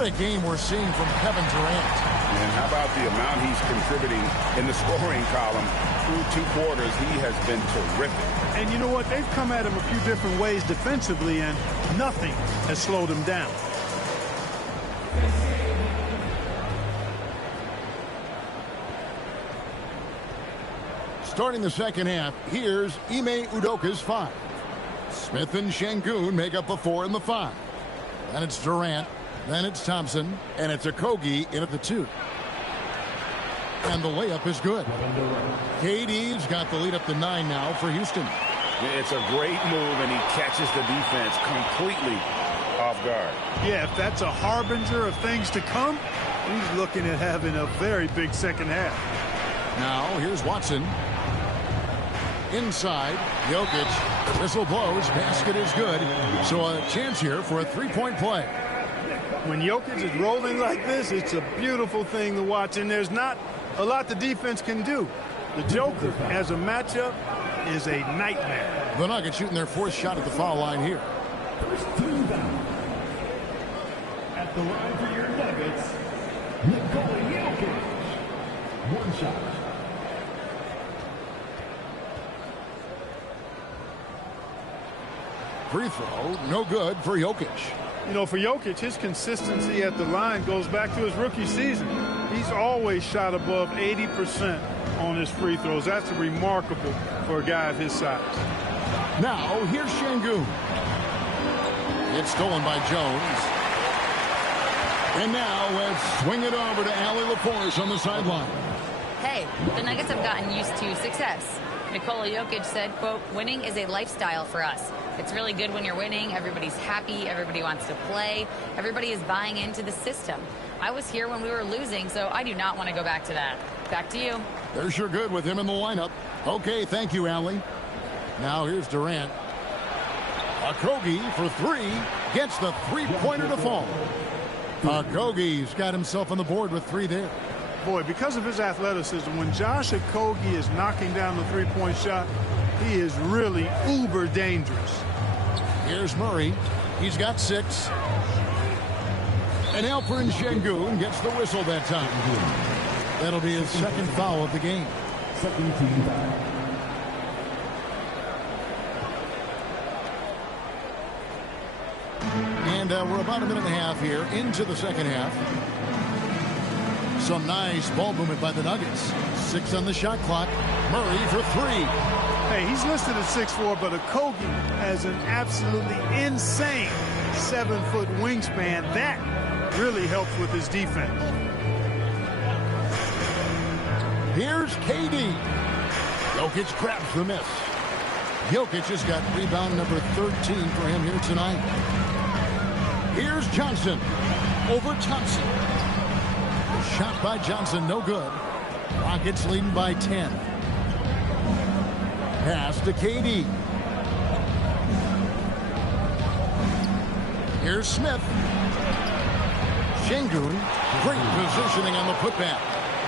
What a game we're seeing from Kevin Durant. And how about the amount he's contributing in the scoring column? Through 2 quarters, he has been terrific. And you know what? They've come at him a few different ways defensively, and nothing has slowed him down. Starting the second half, here's Ime Udoka's 5. Smith and Şengün make up the 4 and the 5. Then it's Durant. Then it's Thompson. And it's Okogie in at the 2. And the layup is good. KD's got the lead up to 9 now for Houston. It's a great move, and he catches the defense completely off guard. Yeah, if that's a harbinger of things to come, he's looking at having a very big second half. Now, here's Watson. Inside, Jokic. Whistle blows. Basket is good. So a chance here for a 3-point play. When Jokic is rolling like this, it's a beautiful thing to watch, and there's not a lot the defense can do. The Joker, as a matchup, is a nightmare. The Nuggets shooting their 4th shot at the foul line here. First team foul. At the line for your Nuggets, Nikola Jokic. 1 shot. Free throw, no good for Jokic. You know, for Jokic, his consistency at the line goes back to his rookie season. He's always shot above 80% on his free throws. That's remarkable for a guy of his size. Now, here's Şengün. It's stolen by Jones. And now let's swing it over to Allie LaForce on the sideline. Hey, the Nuggets have gotten used to success. Nikola Jokic said, quote, winning is a lifestyle for us. It's really good when you're winning. Everybody's happy. Everybody wants to play. Everybody is buying into the system. I was here when we were losing, so I do not want to go back to that. Back to you. They're sure good with him in the lineup. Okay, thank you, Allie. Now here's Durant. Okogie for 3. Gets the 3-pointer to fall. Okogie's got himself on the board with 3 there. Boy, because of his athleticism, when Josh Okogie is knocking down the 3-point shot, he is really uber dangerous. Here's Murray. He's got 6. And Alperen Şengün gets the whistle that time. That'll be his 2nd foul of the game. Second team foul. And we're about a minute and a half here into the second half. Some nice ball movement by the Nuggets. 6 on the shot clock. Murray for 3. Hey, he's listed at 6'4", but Okogie has an absolutely insane 7-foot wingspan. That really helps with his defense. Here's KD. Jokic grabs the miss. Jokic has got rebound number 13 for him here tonight. Here's Johnson over Thompson. Shot by Johnson, no good. Rockets leading by 10. Pass to KD. Here's Smith. Şengün, great positioning on the putback.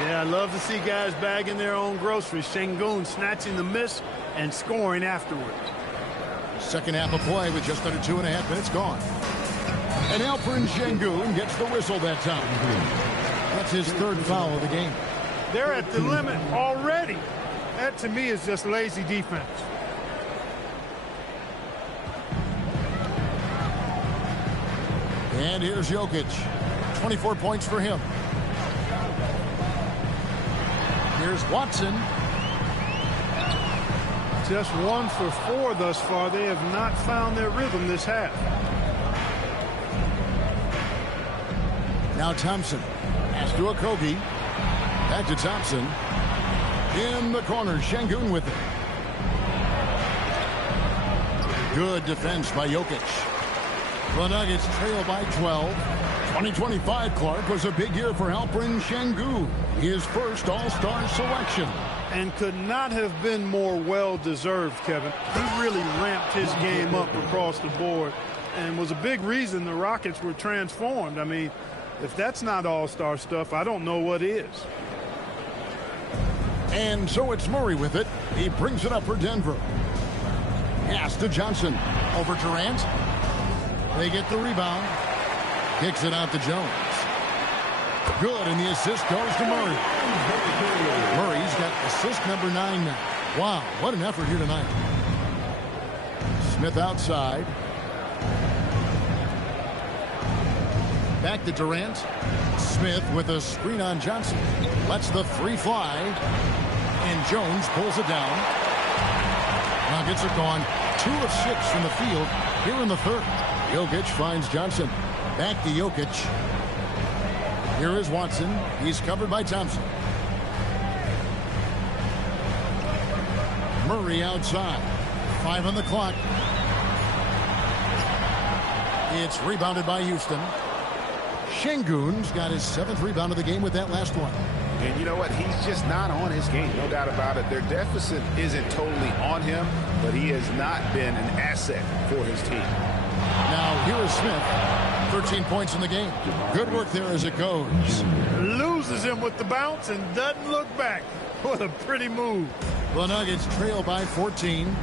Yeah, I love to see guys bagging their own groceries. Şengün snatching the miss and scoring afterwards. Second half of play with just under 2.5 minutes gone. And Alperen Şengün gets the whistle that time. That's his 3rd foul of the game. They're at the limit already. That, to me, is just lazy defense. And here's Jokic. 24 points for him. Here's Watson. Just 1 for 4 thus far. They have not found their rhythm this half. Now Thompson. Pass to Okogie. Back to Thompson. In the corner, Şengün with it. Good defense by Jokic. The Nuggets trail by 12. 2025, Clark, was a big year for Alperen Şengün. His first All-Star selection. And could not have been more well-deserved, Kevin. He really ramped his game up across the board and was a big reason the Rockets were transformed. I mean, if that's not all-star stuff, I don't know what is. And so it's Murray with it. He brings it up for Denver. Pass to Johnson. Over Durant. They get the rebound. Kicks it out to Jones. Good, and the assist goes to Murray. Murray's got assist number 9 now. Wow, what an effort here tonight. Smith outside. Back to Durant. Smith with a screen on Johnson. Lets the 3 fly. And Jones pulls it down. Nuggets are gone 2 of 6 from the field here in the third. Jokic finds Johnson. Back to Jokic. Here is Watson. He's covered by Thompson. Murray outside. 5 on the clock. It's rebounded by Houston. Şengün's got his 7th rebound of the game with that last one. And you know what? He's just not on his game. No doubt about it. Their deficit isn't totally on him, but he has not been an asset for his team. Now here is Smith. 13 points in the game. Good work there as it goes. Loses him with the bounce and doesn't look back. What a pretty move. The Nuggets trail by 14.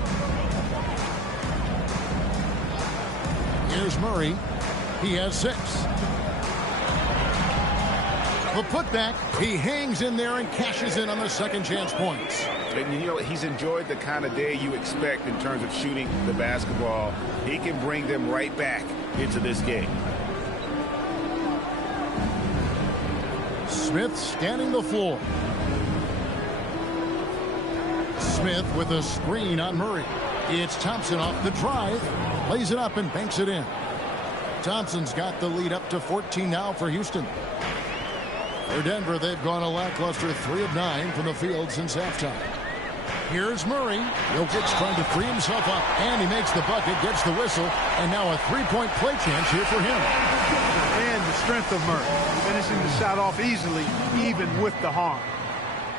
Here's Murray. He has 6. The putback. He hangs in there and cashes in on the second chance points. And you know, he's enjoyed the kind of day you expect in terms of shooting the basketball. He can bring them right back into this game. Smith scanning the floor. Smith with a screen on Murray. It's Thompson off the drive. Lays it up and banks it in. Thompson's got the lead up to 14 now for Houston. For Denver, they've gone a lackluster 3 of 9 from the field since halftime. Here's Murray. Jokic trying to free himself up, and he makes the bucket, gets the whistle, and now a 3-point play chance here for him. And the strength of Murray, finishing the shot off easily, even with the harm.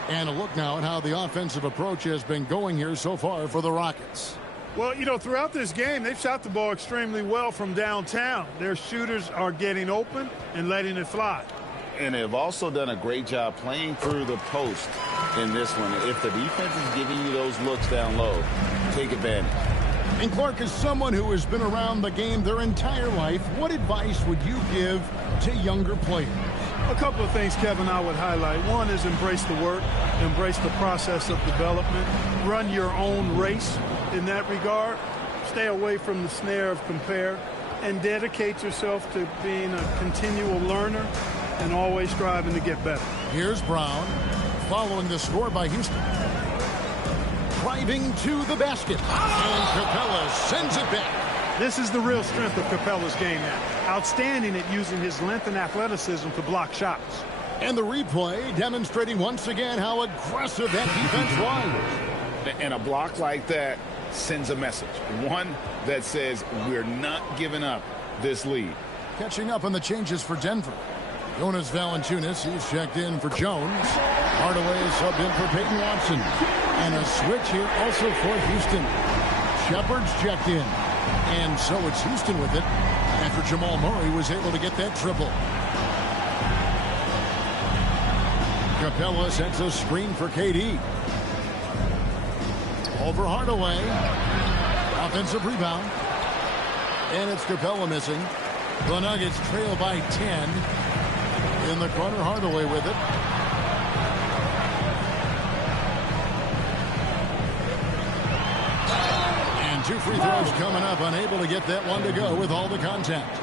And a look now at how the offensive approach has been going here so far for the Rockets. Well, you know, throughout this game, they've shot the ball extremely well from downtown. Their shooters are getting open and letting it fly. And they've also done a great job playing through the post in this one. If the defense is giving you those looks down low, take advantage. And Clark, as someone who has been around the game their entire life, what advice would you give to younger players? A couple of things, Kevin, I would highlight. One is embrace the work, embrace the process of development, run your own race in that regard, stay away from the snare of compare, and dedicate yourself to being a continual learner and always striving to get better. Here's Brown, following the score by Houston. Driving to the basket, and Capella sends it back. This is the real strength of Capella's game now. Outstanding at using his length and athleticism to block shots. And the replay demonstrating once again how aggressive that defense was. And a block like that sends a message. One that says we're not giving up this lead. Catching up on the changes for Denver. Jonas Valanciunas, he's checked in for Jones. Hardaway is subbed in for Peyton Watson. And a switch here also for Houston. Shepard's checked in. And so it's Houston with it after Jamal Murray was able to get that triple. Capella sets a screen for KD. Over Hardaway. Offensive rebound. And it's Capella missing. The Nuggets trail by 10. In the corner, Hardaway with it. And 2 free throws coming up. Unable to get that one to go with all the contact.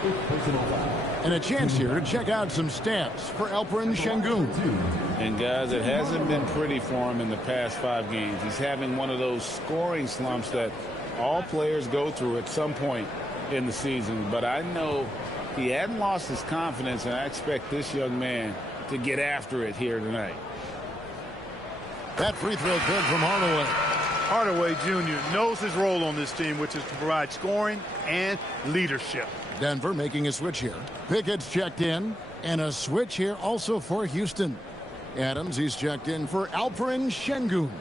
And a chance here to check out some stats for Alperen Şengün. And guys, it hasn't been pretty for him in the past 5 games. He's having one of those scoring slumps that all players go through at some point in the season. But I know he hadn't lost his confidence, and I expect this young man to get after it here tonight. That free throw good from Hardaway. Hardaway Jr. knows his role on this team, which is to provide scoring and leadership. Denver making a switch here. Pickett's checked in. And a switch here also for Houston. Adams, he's checked in for Alperen Şengün.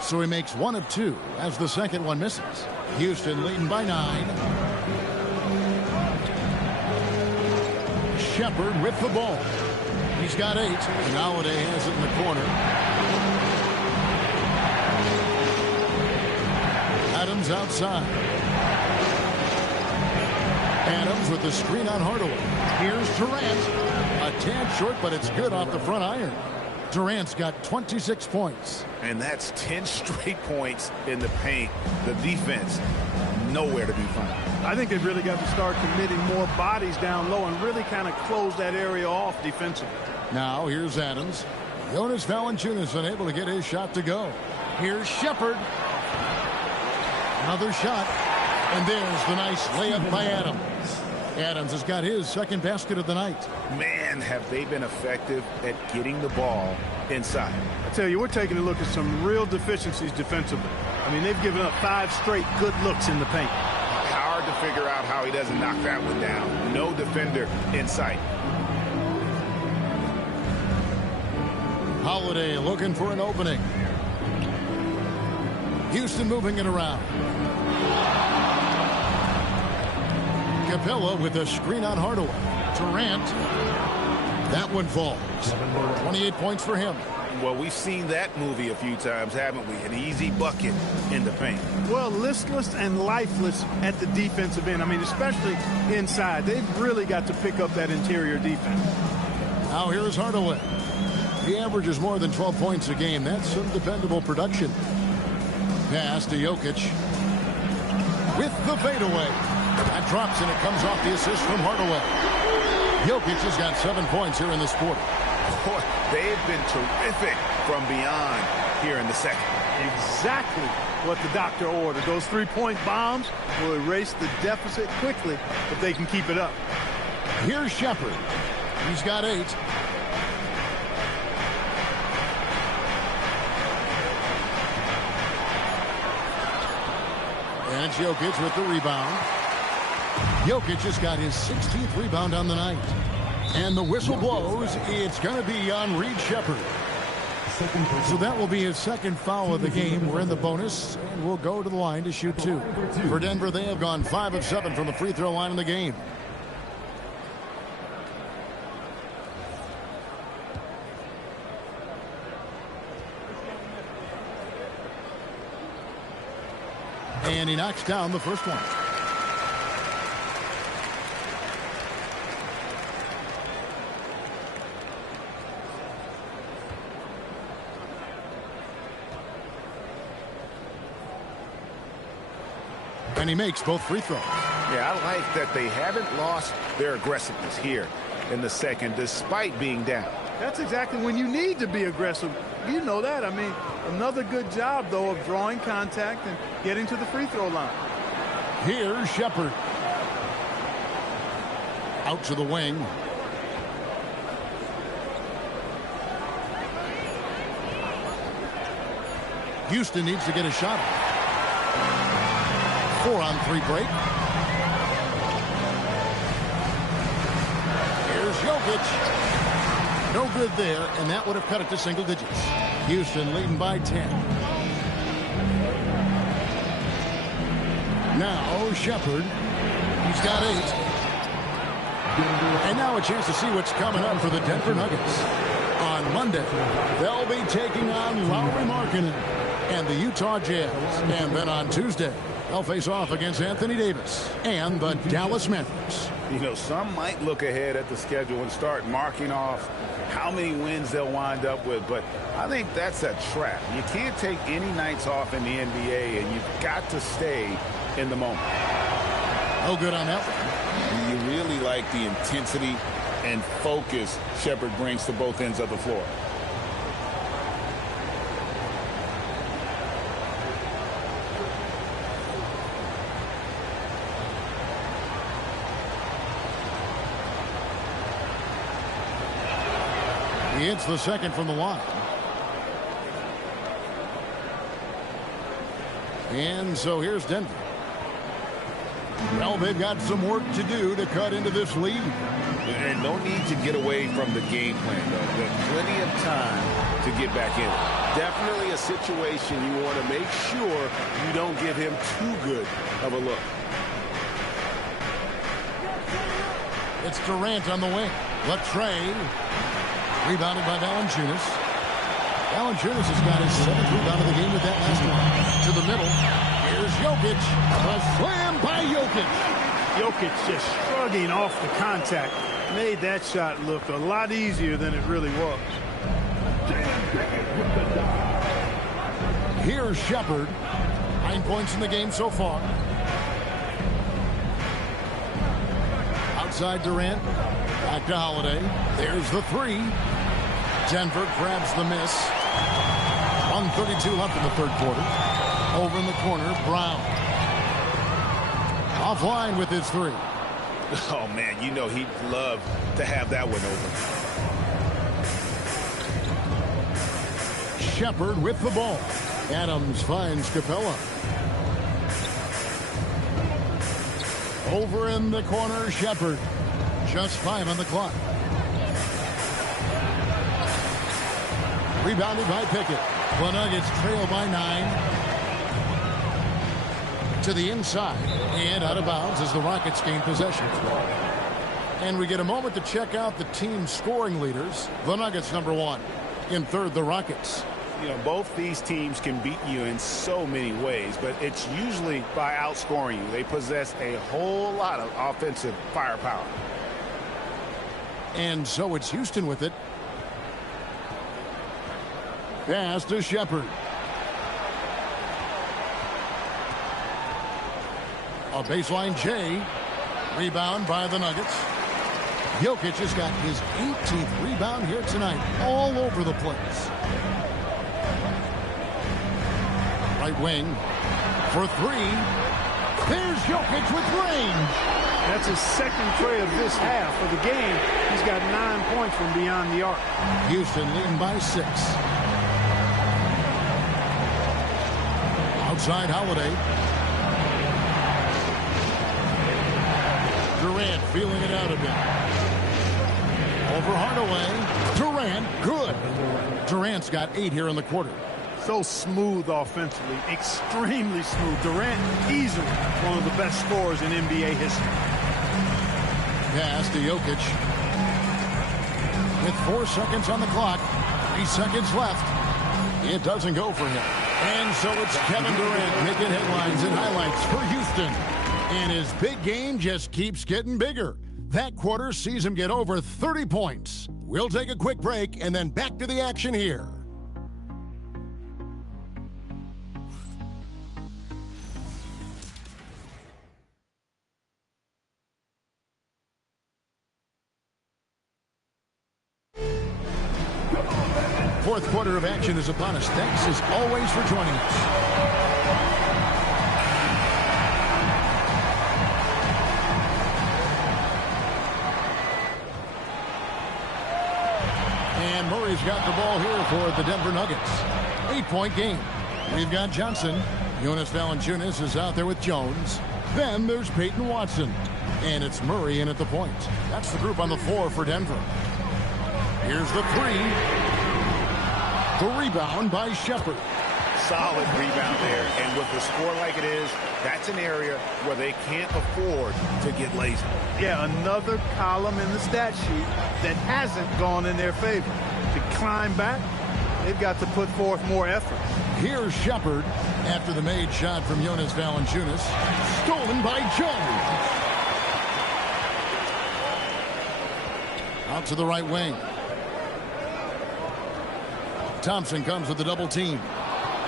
So he makes 1 of 2 as the second one misses. Houston leading by 9. Shepard with the ball. He's got 8. And Holiday has it in the corner. Adams Adams outside. Adams with the screen on Hardaway. Here's Durant. A tad short, but it's good off the front iron. Durant's got 26 points. And that's 10 straight points in the paint. The defense, nowhere to be found. I think they've really got to start committing more bodies down low and really kind of close that area off defensively. Now here's Adams. Jonas Valanciunas unable to get his shot to go. Here's Shepherd. Another shot. And there's the nice layup by Adams. Adams has got his second basket of the night. Man, have they been effective at getting the ball inside. I tell you, we're taking a look at some real deficiencies defensively. I mean, they've given up 5 straight good looks in the paint. Hard to figure out how he doesn't knock that one down. No defender in sight. Holiday looking for an opening. Houston moving it around. Capella with a screen on Hardaway. Durant. That one falls. 28 points for him. Well, we've seen that movie a few times, haven't we? An easy bucket in the paint. Well, listless and lifeless at the defensive end. I mean, especially inside. They've really got to pick up that interior defense. Now here's Hardaway. He averages more than 12 points a game. That's some dependable production. Pass to Jokic. With the fadeaway. That drops and it comes off the assist from Hardaway. Jokic has got 7 points here in this quarter. Boy, they've been terrific from beyond here in the second. Exactly what the doctor ordered. Those 3-point bombs will erase the deficit quickly if they can keep it up. Here's Shepherd. He's got 8. And it's Jokic with the rebound. Jokic has got his 16th rebound on the night. And the whistle blows. It's going to be on Reed Shepherd. So that will be his second foul of the game. We're in the bonus, and we'll go to the line to shoot 2. For Denver, they have gone 5 of 7 from the free throw line in the game. And he knocks down the first one. And he makes both free throws. Yeah, I like that they haven't lost their aggressiveness here in the second, despite being down. That's exactly when you need to be aggressive. You know that. I mean, another good job, though, of drawing contact and getting to the free throw line. Here's Shepherd. Out to the wing. Houston needs to get a shot. 4-on-3 break. Here's Jokic. No good there, and that would have cut it to single digits. Houston leading by 10. Now Shepherd. He's got 8. And now a chance to see what's coming up for the Denver Nuggets. On Monday, they'll be taking on Lauri Markkanen and the Utah Jazz. And then on Tuesday, they'll face off against Anthony Davis and the Dallas Mavericks. You know, some might look ahead at the schedule and start marking off how many wins they'll wind up with, but I think that's a trap. You can't take any nights off in the NBA, and you've got to stay in the moment. No good on that one. You really like the intensity and focus Shepherd brings to both ends of the floor. He hits the second from the line. And so here's Denver. Well, they've got some work to do to cut into this lead. And no need to get away from the game plan, though. There's plenty of time to get back in. Definitely a situation you want to make sure you don't give him too good of a look. It's Durant on the wing. Latrey. Rebounded by Valanciunas. Valanciunas has got his 7th rebound of the game with that last one. To the middle. Here's Jokic. A slam by Jokic. Jokic just shrugging off the contact. Made that shot look a lot easier than it really was. Here's Shepherd. 9 points in the game so far. Outside Durant. Back to Holiday. There's the three. Denver grabs the miss. 1:32 left in the third quarter. Over in the corner, Brown. Offline with his three. Oh, man, you know he'd love to have that one over. Shepherd with the ball. Adams finds Capella. Over in the corner, Shepherd. Just 5 on the clock. Rebounded by Pickett. The Nuggets trail by 9. To the inside and out of bounds as the Rockets gain possession. And we get a moment to check out the team's scoring leaders. The Nuggets #1. In third, the Rockets. You know, both these teams can beat you in so many ways, but it's usually by outscoring you. They possess a whole lot of offensive firepower. And so it's Houston with it. Pass to Shepherd. A baseline J. Rebound by the Nuggets. Jokic has got his 18th rebound here tonight. All over the place. Right wing for three. There's Jokic with range. That's his second tray of this half of the game. He's got 9 points from beyond the arc. Houston leading by 6. Outside Holiday. Durant feeling it out a bit. Over Hardaway. Durant, good. Durant's got 8 here in the quarter. So smooth offensively, extremely smooth. Durant, easily one of the best scorers in NBA history. Pass to Jokic. With 4 seconds on the clock, 3 seconds left. It doesn't go for him. And so it's Kevin Durant making headlines and highlights for Houston. And his big game just keeps getting bigger. That quarter sees him get over 30 points. We'll take a quick break and then back to the action here. Fourth quarter of action is upon us. Thanks as always for joining us. And Murray's got the ball here for the Denver Nuggets. 8-point game. We've got Johnson. Jonas Valanciunas is out there with Jones. Then there's Peyton Watson. And it's Murray in at the point. That's the group on the floor for Denver. Here's the three. The rebound by Shepherd. Solid rebound there. And with the score like it is, that's an area where they can't afford to get lazy. Yeah, another column in the stat sheet that hasn't gone in their favor. To climb back, they've got to put forth more effort. Here's Shepherd after the made shot from Jonas Valanciunas. Stolen by Jones. Out to the right wing. Thompson comes with the double team.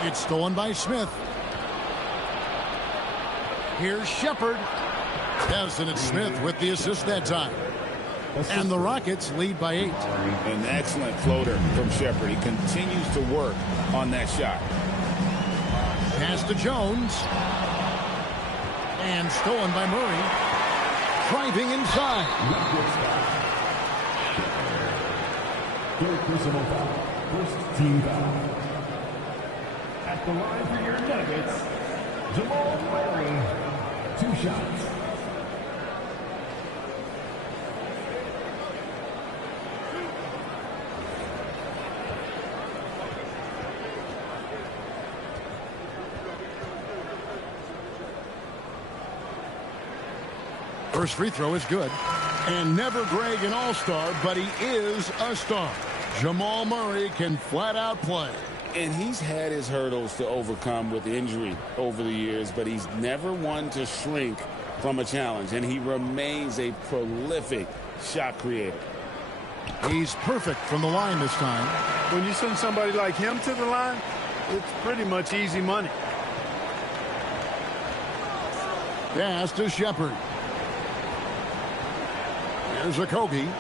It's stolen by Smith. Here's Shepherd. Yes, and it's Smith with the assist that time. And the Rockets lead by 8. An excellent floater from Shepherd. He continues to work on that shot. Pass to Jones. And stolen by Murray. Driving inside. Third personal foul. First team foul. At the line for your Nuggets, Jamal Murray. 2 shots. First free throw is good. And never Greg an all-star, but he is a star. Jamal Murray can flat out play. And he's had his hurdles to overcome with injury over the years, but he's never one to shrink from a challenge, and he remains a prolific shot creator. He's perfect from the line this time. When you send somebody like him to the line, it's pretty much easy money. Pass to Shepard. Here's Okogie.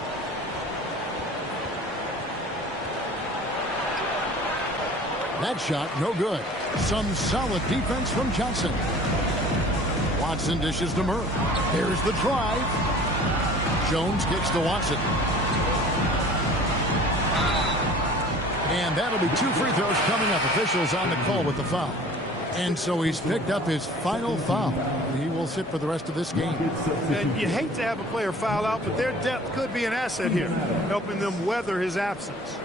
That shot, no good. Some solid defense from Johnson. Watson dishes to Murray. There's the drive. Jones kicks to Watson. And that'll be 2 free throws coming up. Officials on the call with the foul. And so he's picked up his final foul. He will sit for the rest of this game. And you hate to have a player foul out, but their depth could be an asset here, helping them weather his absence.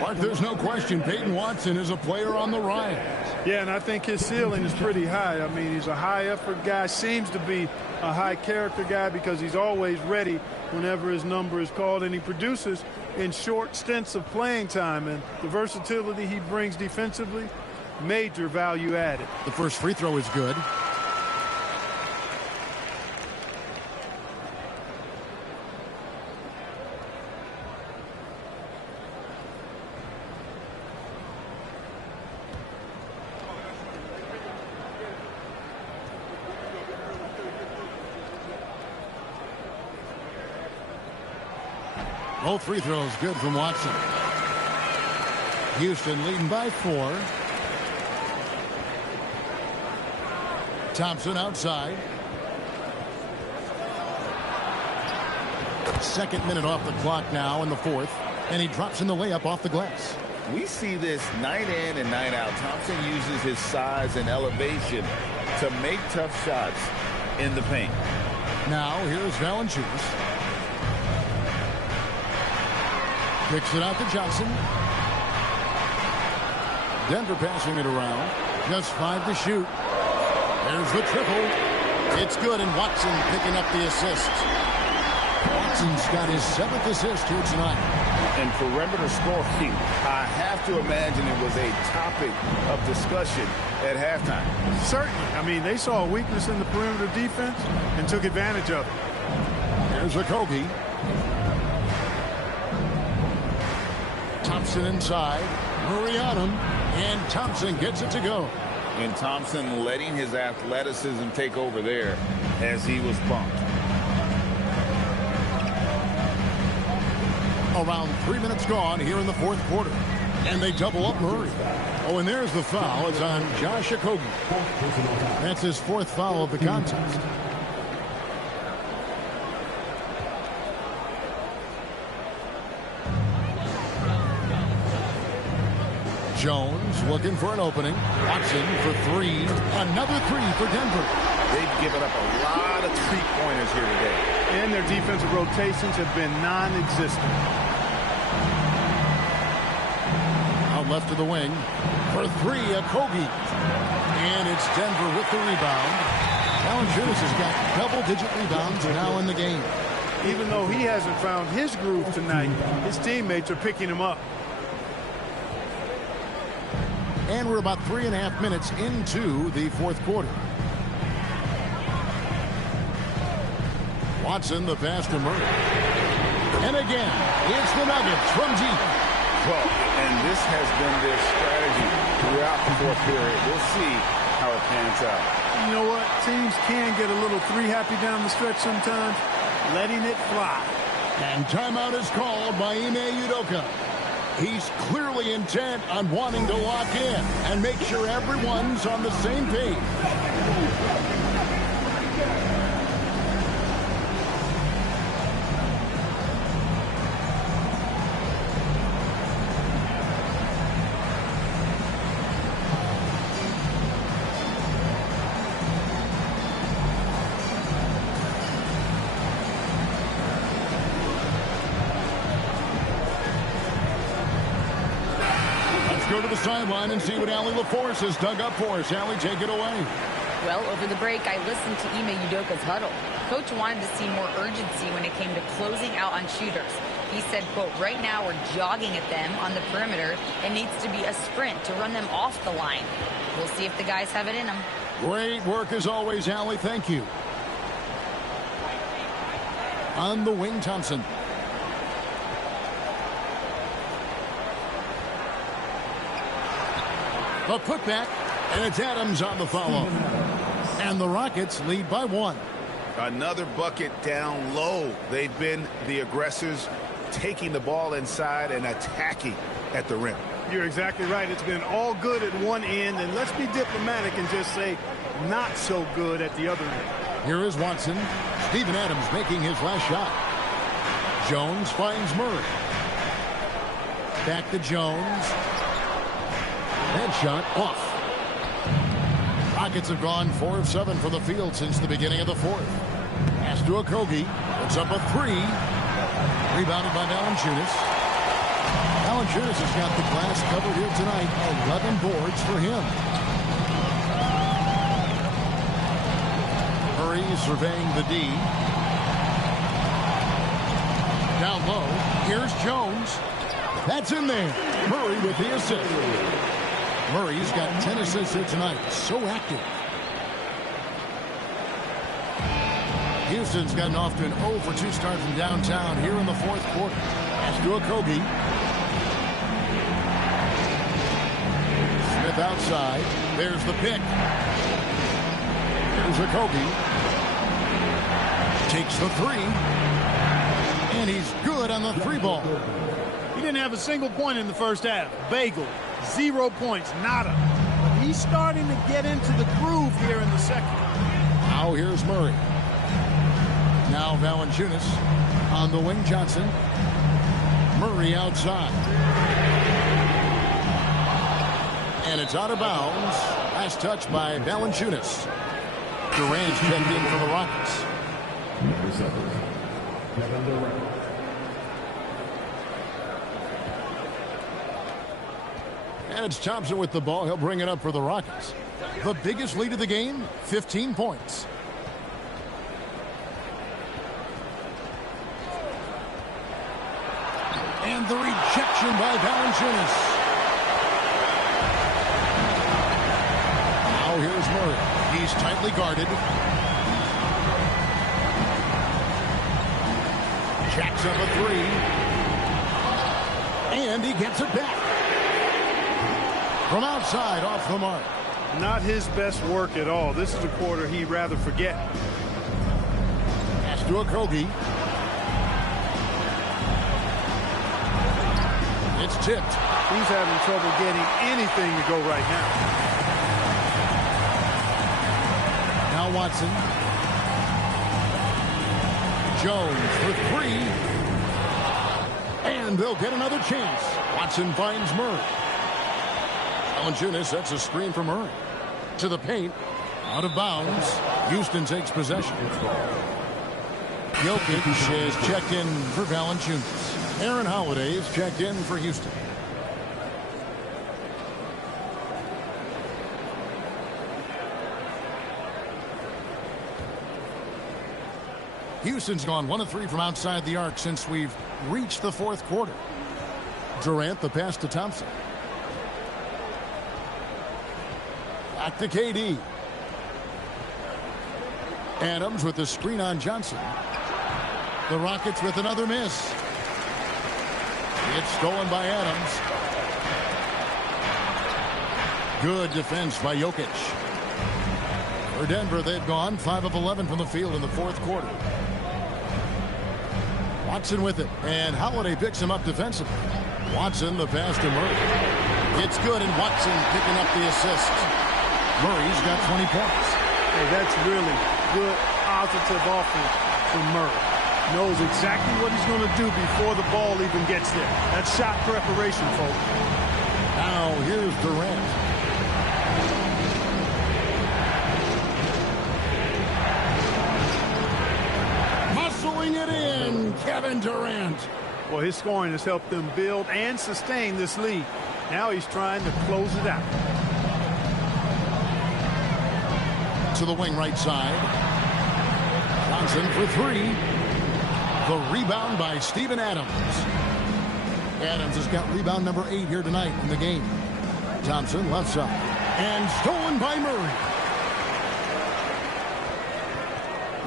Mark, there's no question Peyton Watson is a player on the rise. Yeah, and I think his ceiling is pretty high. I mean, he's a high-effort guy, seems to be a high-character guy because he's always ready whenever his number is called, and he produces in short stints of playing time. And the versatility he brings defensively, major value added. The first free throw is good. Both free throws good from Watson. Houston leading by 4. Thompson outside. Second minute off the clock now in the fourth. And he drops in the layup off the glass. We see this night in and night out. Thompson uses his size and elevation to make tough shots in the paint. Now here's Valanciunas. Kicks it out to Johnson. Denver passing it around. Just 5 to shoot. There's the triple. It's good, and Watson picking up the assist. Watson's got his 7th assist here tonight. And perimeter scoring, I have to imagine it was a topic of discussion at halftime. Certainly. I mean, they saw a weakness in the perimeter defense and took advantage of it. Here's Okogie. Thompson inside. Murray on him. And Thompson gets it to go. And Thompson letting his athleticism take over there as he was bumped. Around 3 minutes gone here in the fourth quarter. And they double up Murray. Oh, and there's the foul. It's on Josh Okogie. That's his 4th foul of the contest. Jones looking for an opening. Watson for 3. Another 3 for Denver. They've given up a lot of three-pointers here today. And their defensive rotations have been non-existent. Out left to the wing. For 3, Okogie. And it's Denver with the rebound. Valanciunas has got double-digit rebounds now in the game. Even though he hasn't found his groove tonight, his teammates are picking him up. And we're about 3.5 minutes into the fourth quarter. Watson, the pass to Murray. And again, it's the Nuggets from deep. Well, and this has been their strategy throughout the fourth period. We'll see how it pans out. You know what? Teams can get a little three-happy down the stretch sometimes, letting it fly. And timeout is called by Ime Udoka. He's clearly intent on wanting to lock in and make sure everyone's on the same page. Go to the sideline and see what Allie LaForce has dug up for us. Allie, take it away. Well, over the break, I listened to Ime Udoka's huddle. Coach wanted to see more urgency when it came to closing out on shooters. He said, quote, right now we're jogging at them on the perimeter. It needs to be a sprint to run them off the line. We'll see if the guys have it in them. Great work as always, Allie. Thank you. On the wing, Thompson. A putback, and it's Adams on the follow. And the Rockets lead by 1. Another bucket down low. They've been the aggressors, taking the ball inside and attacking at the rim. You're exactly right. It's been all good at one end, and let's be diplomatic and just say not so good at the other end. Here is Watson. Steven Adams making his last shot. Jones finds Murray. Back to Jones. That shot off. Rockets have gone 4 of 7 from the field since the beginning of the 4th. Pass to Okogie. Puts up a 3. Rebounded by Valanciunas. Valanciunas has got the glass covered here tonight. 11 boards for him. Murray surveying the D. Down low. Here's Jones. That's in there. Murray with the assist. Murray's got 10 assists here tonight. So active. Houston's gotten off to an 0 for 2 start from downtown here in the 4th quarter. Pass to Okogie. Smith outside. There's the pick. Here's Okogie. Takes the 3. And he's good on the 3 ball. He didn't have a single point in the first half. Bagel. 0 points. Nada. But he's starting to get into the groove here in the second. Now here's Murray. Now Valanciunas on the wing. Johnson. Murray outside. And it's out of bounds. Last touch by Valanciunas. Durant checked in for the Rockets. Number 7, Kevin Durant. And it's Thompson with the ball. He'll bring it up for the Rockets. The biggest lead of the game, 15 points. And the rejection by Valanciunas. Now here's Murray. He's tightly guarded. Jacks up a 3. And he gets it back. From outside, off the mark. Not his best work at all. This is a quarter he'd rather forget. Pass to Okogie. It's tipped. He's having trouble getting anything to go right now. Now Watson. Jones for 3. And they'll get another chance. Watson finds Murray. Valanciunas sets a screen for Murray. To the paint. Out of bounds. Houston takes possession. Jokic is checked in for Valanciunas. Aaron Holiday is checked in for Houston. Houston's gone 1 of 3 from outside the arc since we've reached the 4th quarter. Durant the pass to Thompson. Back to KD. Adams with the screen on Johnson. The Rockets with another miss. It's stolen by Adams. Good defense by Jokic. For Denver, they've gone 5 of 11 from the field in the 4th quarter. Watson with it, and Holiday picks him up defensively. Watson, the pass to Murray. It's good, and Watson picking up the assist. Murray's got 20 points. Hey, that's really good positive offense from Murray. Knows exactly what he's going to do before the ball even gets there. That's shot preparation, folks. Now here's Durant. Muscling it in, Kevin Durant. Well, his scoring has helped them build and sustain this lead. Now he's trying to close it out. To the wing right side. Johnson for 3. The rebound by Steven Adams. Adams has got rebound number 8 here tonight in the game. Thompson left side. And stolen by Murray.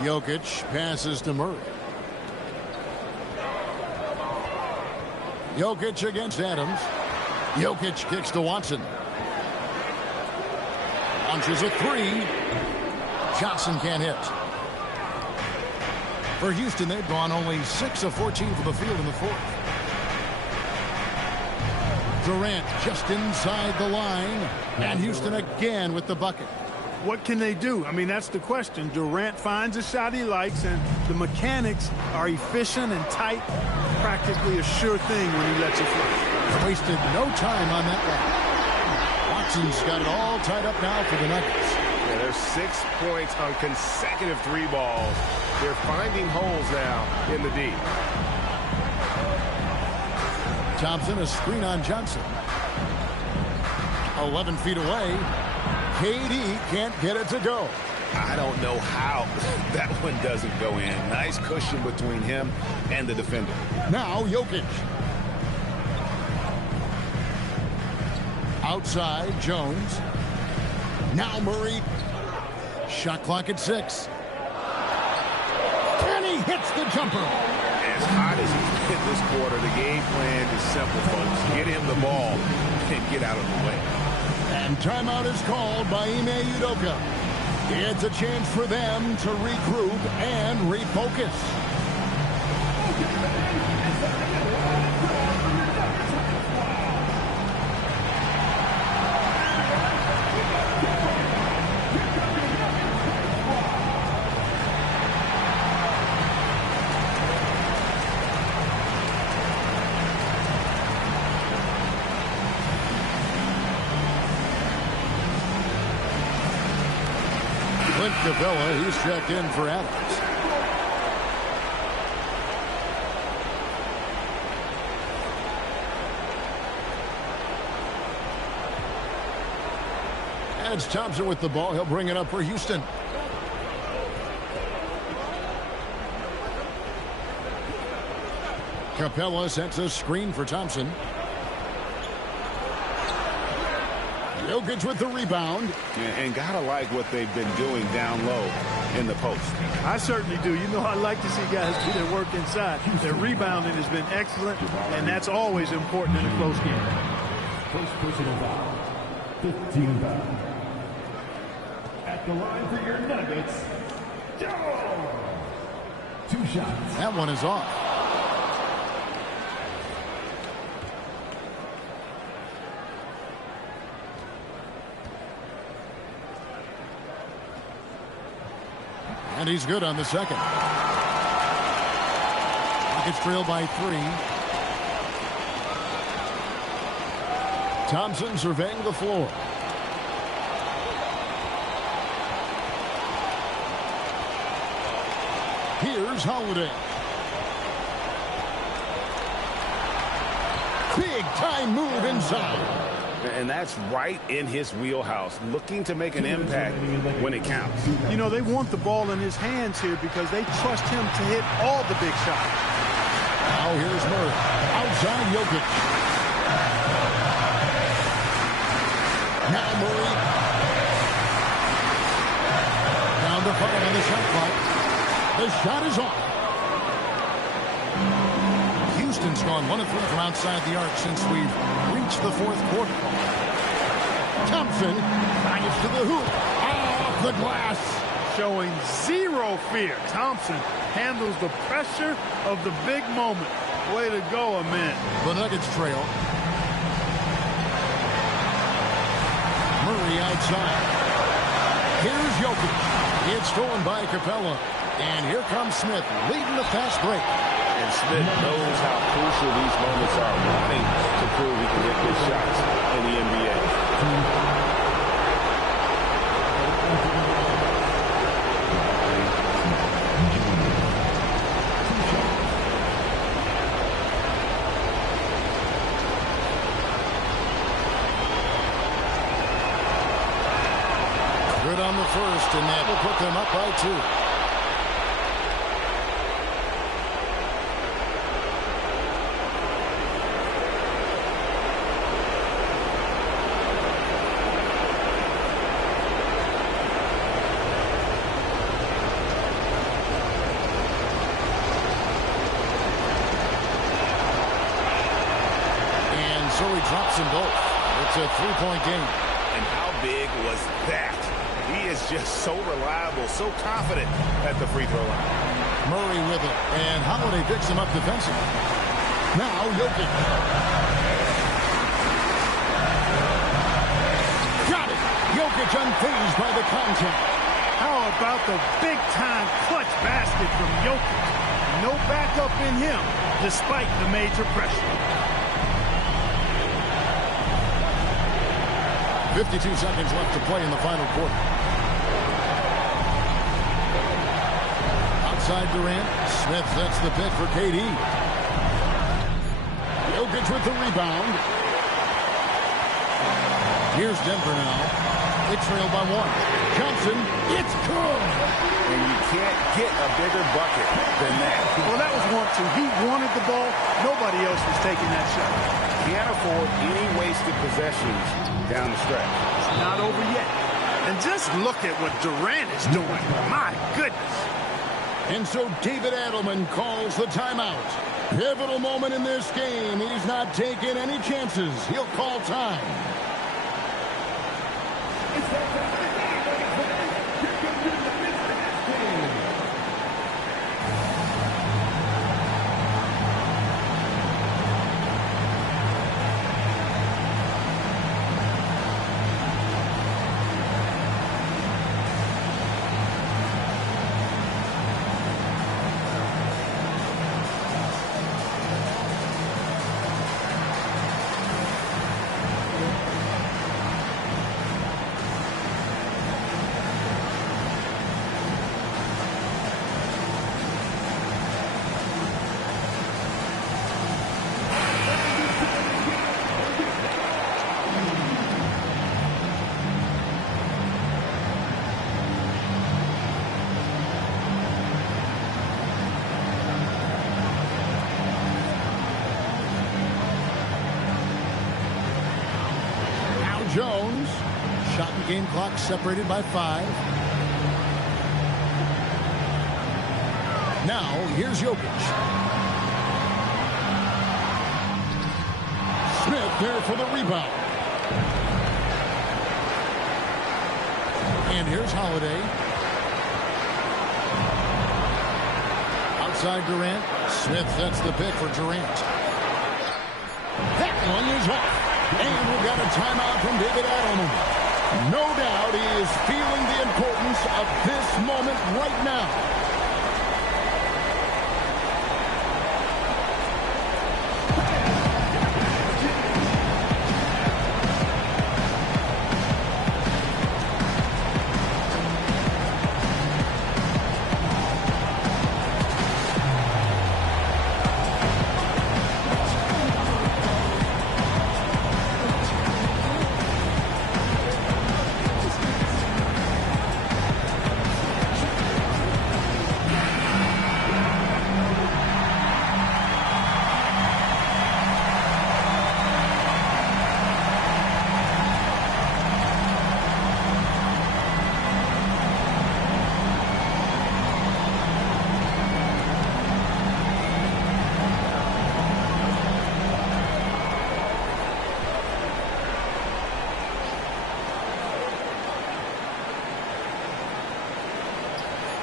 Jokic passes to Murray. Jokic against Adams. Jokic kicks to Watson. Launches a 3. Johnson can't hit. For Houston, they've gone only 6 of 14 from the field in the fourth. Durant just inside the line. And Houston again with the bucket. What can they do? I mean, that's the question. Durant finds a shot he likes, and the mechanics are efficient and tight. Practically a sure thing when he lets it fly. Wasted no time on that one. Watson's got it all tied up now for the Nuggets. Yeah, there's 6 points on consecutive 3 balls. They're finding holes now in the D. Thompson, a screen on Johnson. 11 feet away. KD can't get it to go. I don't know how that one doesn't go in. Nice cushion between him and the defender. Now Jokic. Outside, Jones. Now Murray. Shot clock at 6. And he hits the jumper. As hot as he's been this quarter, the game plan is simple, folks. Get him the ball and get out of the way. And timeout is called by Ime Udoka. It's a chance for them to regroup and refocus. Clint Capella, he's checked in for Adams. And it's Thompson with the ball. He'll bring it up for Houston. Capella sets a screen for Thompson. Jokic with the rebound. And gotta like what they've been doing down low in the post. I certainly do. You know, I like to see guys do their work inside. Their rebounding has been excellent, and that's always important in a close game. First personal foul. 15 foul. At the line for your Nuggets, Jones. 2 shots. That one is off. And he's good on the second. Rockets trail by 3. Thompson surveying the floor. Here's Holiday. Big time move inside. And that's right in his wheelhouse, looking to make an impact when it counts. You know, they want the ball in his hands here because they trust him to hit all the big shots. Now here's Murray. Outside Jokic. Now Murray. Down to 5 on the shot clock. The shot is off. Houston's gone 1 of 3 from outside the arc since we've reached the fourth quarter. Thompson drives to the hoop. Off the glass. Showing 0 fear. Thompson handles the pressure of the big moment. Way to go, Amen. The Nuggets trail. Murray outside. Here's Jokic. It's stolen by Capella. And here comes Smith leading the fast break. And Smith knows how crucial these moments are, wanting to prove he can hit good shots in the NBA. Good on the first, and that will put them up by 2. so he drops them both. It's a three-point game. And how big was that? He is just so reliable, so confident at the free throw line. Murray with it, and Holiday picks him up defensively. Now Jokic. Got it. Jokic unfazed by the contact. How about the big-time clutch basket from Jokic? No backup in him, despite the major pressure. 52 seconds left to play in the final quarter. Outside Durant. Smith sets the pick for KD. Jokic with the rebound. Here's Denver now. They trail by one. Johnson, it's good. And you can't get a bigger bucket than that. Well, that was 1-2. He wanted the ball. Nobody else was taking that shot. Can't afford any wasted possessions down the stretch. It's not over yet. And just look at what Durant is doing. My goodness. And so David Adelman calls the timeout. Pivotal moment in this game. He's not taking any chances. He'll call time. Jones. Shot and game clock separated by 5. Now, here's Jokic. Smith there for the rebound. And here's Holiday. Outside Durant. Smith sets the pick for Durant. That one is off. And we've got a timeout from David Adelman. No doubt he is feeling the importance of this moment right now.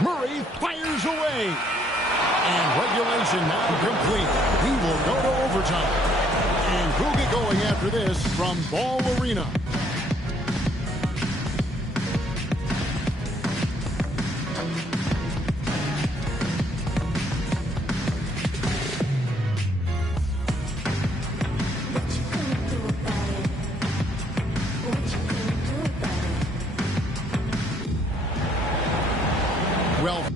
Murray fires away. And regulation now complete. He will go to overtime. And who'll get going after this from Ball Arena? Well,